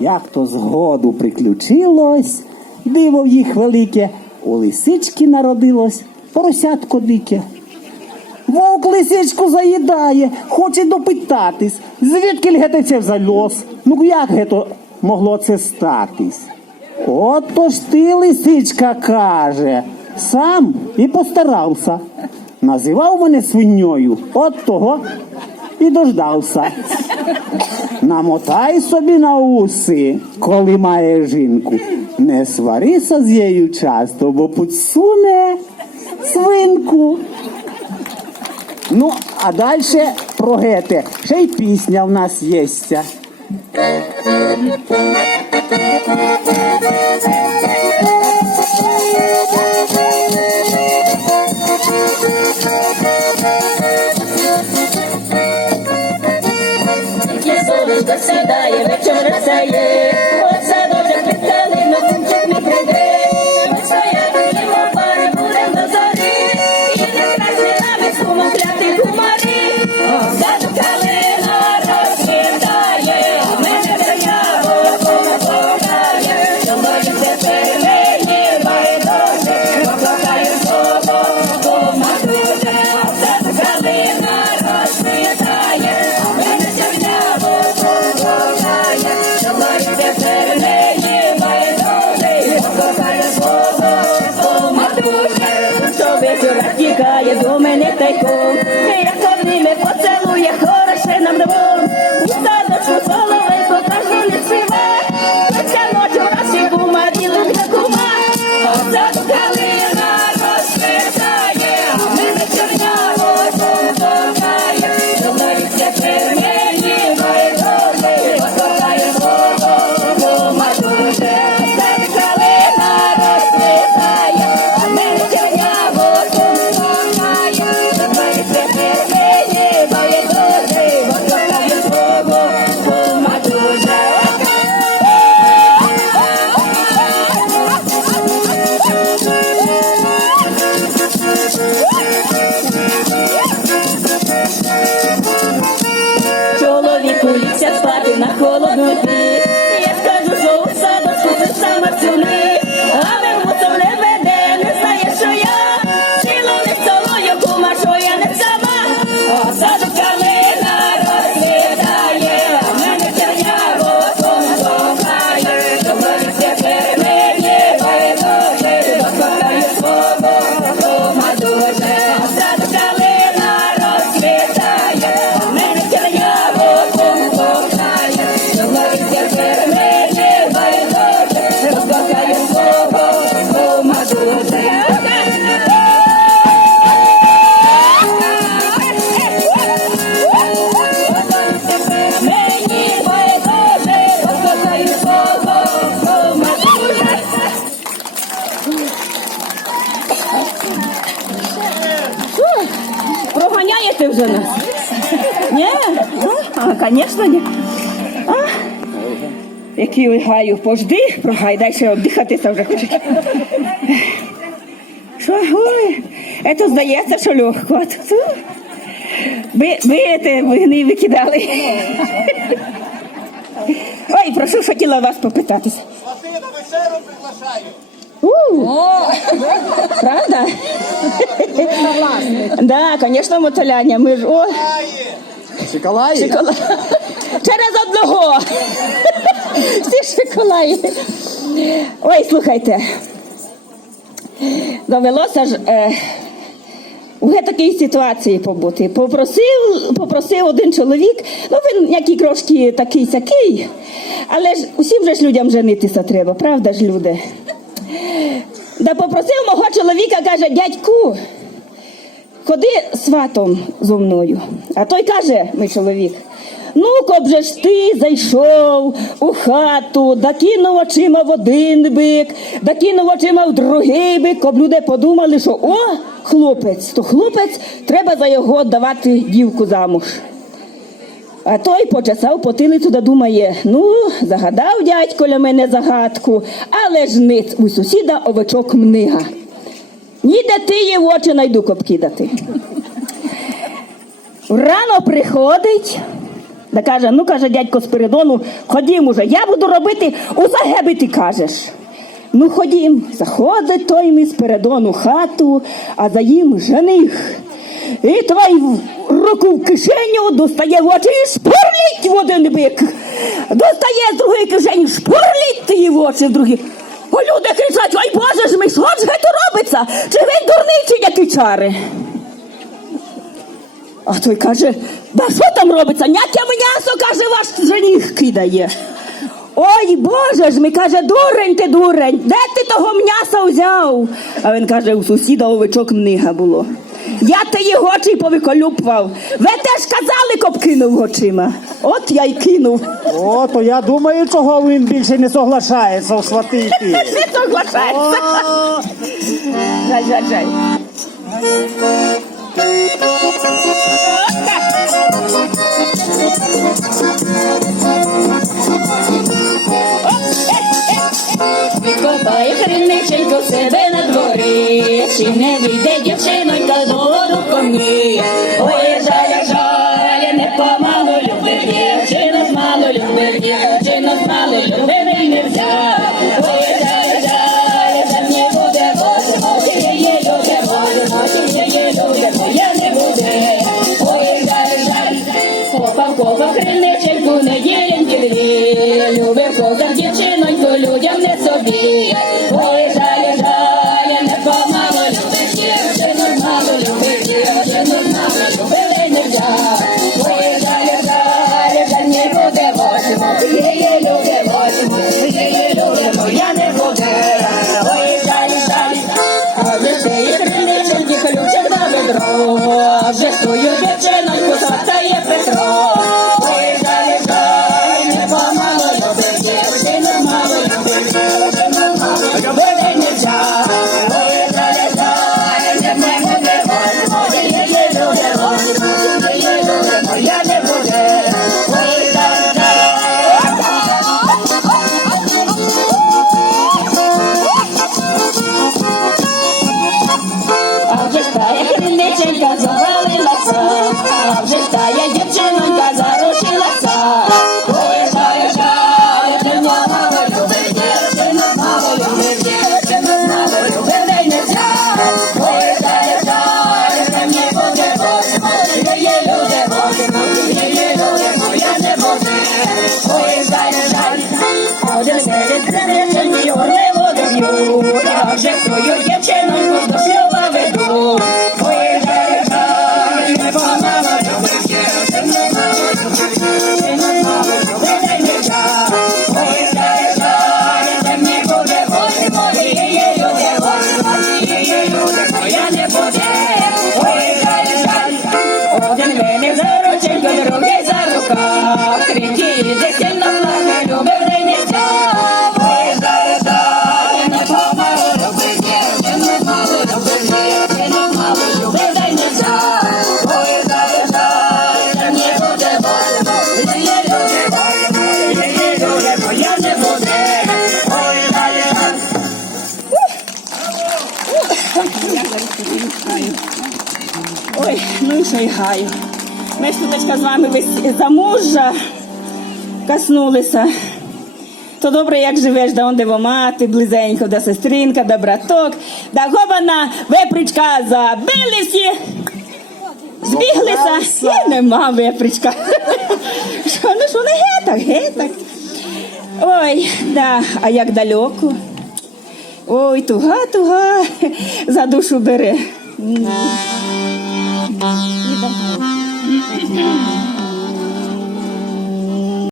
Як то згоду приключилось, диво в їх велике, у лисички народилось поросятко дике. Вовк лисичку заїдає, хоче допитатись, звідки гете це взялось? Ну як гето могло це статись? Ото ж ти, лисичка, каже, сам і постарався. Називав мене свиньою, от того і дождався. Намотай собі на уси, коли має жінку. Не сварися з нею часто, бо підсуне свинку. Ну, а далі про гете. Ще й пісня в нас єсться. Сонечко сідає, вечір сяє, от садочок під калину, кумчик не прийде. Ми стояти йому пари, будем до зорі, і не краще нами з кумом кляти кумарі. От саду калина розкидає, а мене верняво кума покає. Що може тепер мені байдуже, покликаю свого кума дуже. От саду калина розкидає, а мене верняво тікає до мене тайком, як обніме поцілує, хороше нам двом. У садочку соловейко кажу не співа, ця ночі враз і кумаріли для кума. А саду калина розцвітає, а мене черняво покохає. Думаю, тепер мені байдуже, покохаю свого кума дуже. Саду калина розцвітає, а мене черняво чоловіку лікся спати на холодну піч. Я скажу, що у садочку ти сама цюни, але мусом не веде, не знає, що я цілу не цілую, кума, що я не сама. А саду калина розцвітає, а мене черняво покохає. Думаю, тепер мені байдуже, покохаю свого кума дуже. А саду калина розцвітає, а мене черняво покохає. Думаю, тепер мені байдуже, покохаю свого кума дуже. Мені байдуже, покохаю свого кума дуже. Проганяєте вже нас? Ні? А, звісно, ні. А, який ви гаю, пожди, прогай, ще обдихатися вже хочуть. Що, ой, це здається, що легко. Ви не викидали. Ой, прошу, хотіла вас попитатися. Василь, на вечеру приглашаю. Правда? Да, звісно, мотоляня. Ми ж, о, Шоколаї? через одного. Всі шоколади. Ой, слухайте. Довелося ж у такій ситуації побути. Попросив один чоловік, ну він який трошки такий-сякий, але ж усім же ж людям женитися треба, правда ж, люди? Да попросив мого чоловіка, каже, дядьку, ходи сватом зо мною. А той каже, мій чоловік, ну, коб же ж ти зайшов у хату, да кинув очима в один бик, да кинув очима в другий бик, коб люди подумали, що о, хлопець, то хлопець, треба за його давати дівку замуж. А той почесав потилицю да думає, ну, загадав дядько ля мене загадку, але ж ниць у сусіда овечок мнига. Ніде ти її в очі найду коб кидати. Рано приходить, Да каже, ну, каже, дядько Спиридону, ходім уже, я буду робити усе геби ти кажеш. Ну, ходім. Заходить той мій Спиридон у хату, а за їм жених. І той руку в кишеню, достає в очі і шпурліть в один бік. Достає з другої кишені, шпурліть її в очі в другій. О, люди кричать, ой, Боже ж мій, що ж геть робиться? Чи він дурний, чи які чари? А той каже, да що там робиться? Няке м'ясо, каже, ваш жених кидає. Ой, Боже ж мій, каже, дурень ти, дурень, де ти того м'яса взяв? А він каже, у сусіда овечок мнига було. Я ти її очі повиколюпвав. Ви теж казали, коп кинув очима. От я й кинув. О, то я думаю, чого він більше не соглашається в свати йти. Не соглашається. О, Жаль, жаль, жаль. Викопає криниченько в себе на дворі, чи не вийде дівчинонька до воду помиє. Ой, жаль, жаль, не помалу любить дівчину, мало любить дівчину, мало любить і не взяв. Ой, жаль, жаль, за не буде, Боже, Боже, її буде, Боже, Боже, її буде, моя не буде. Ой, жаль, жаль, копав криниченьку, не ділім діврі, любив козак дівчиноньку, людям не собі. Ой, жаль, жаль, не помалу любить дівчину, мало любить дівчину, мало любить і не взяв. Ой, жаль, жаль, за не буде, Боже, Боже, її буде, Боже, Боже, її буде, моя не буде. Ой, жаль, жаль, а вже стає криниченьки, ключик на ведро, а вже стою дівчиноньку, сватає Петро. Ой, жаль, жаль, не помалу любить дівчину, мало любить дівчину, мало любить і не взяв. Ой, жаль, жаль, не буде, Боже, Боже, її буде, Боже, Боже, її буде, моя не буде. Ой, жаль, жаль. А вже ж тая криниченька завалилася, а вже ж тая дівчинонька зарушилася. Ой, жаль, жаль, не мало любить дівчину, мало любить дівчину, мало любить і не взяв. Ой, жаль, жаль, не мені буде, Боже, Боже, її люди, Боже, Боже, її люди, моя не буде. Ой, жаль, жаль, а вже серед криниченьки орли водою, а вже свою дівчиноньку до шлюба веду. Ой, жаль, жаль, не помалу любить дівчину, мало любить дівчину, мало любить і не взяв. Ой, жаль, жаль, де мені буде, Боже, Боже, її люди, Боже, Боже, її люди, моя не буде. Ой, жаль, жаль, один мене за рученьку, другий за рукав, третій іде сильно плаче, любив, де не взяв. Ой, жаль, жаль, не помалу любить дівчину, мало любить дівчину, мало любить, де не взяв. Ой, жаль, жаль, де мені буде, Боже, Боже, її люди, Боже, Боже, її люди, моя не буде. Ой, жаль, жаль. Ой, ну і що й гаю. Ми ж тут з вами весь замужжя коснулися. То добре, як живеш, да он де мати, близенько, да сестринка, да браток, да гобана, вепричка забили всі, збіглися, і нема вепричка. Що, ну що, не гетак. Ой, да, а як далеко. Ой, туга, за душу бере.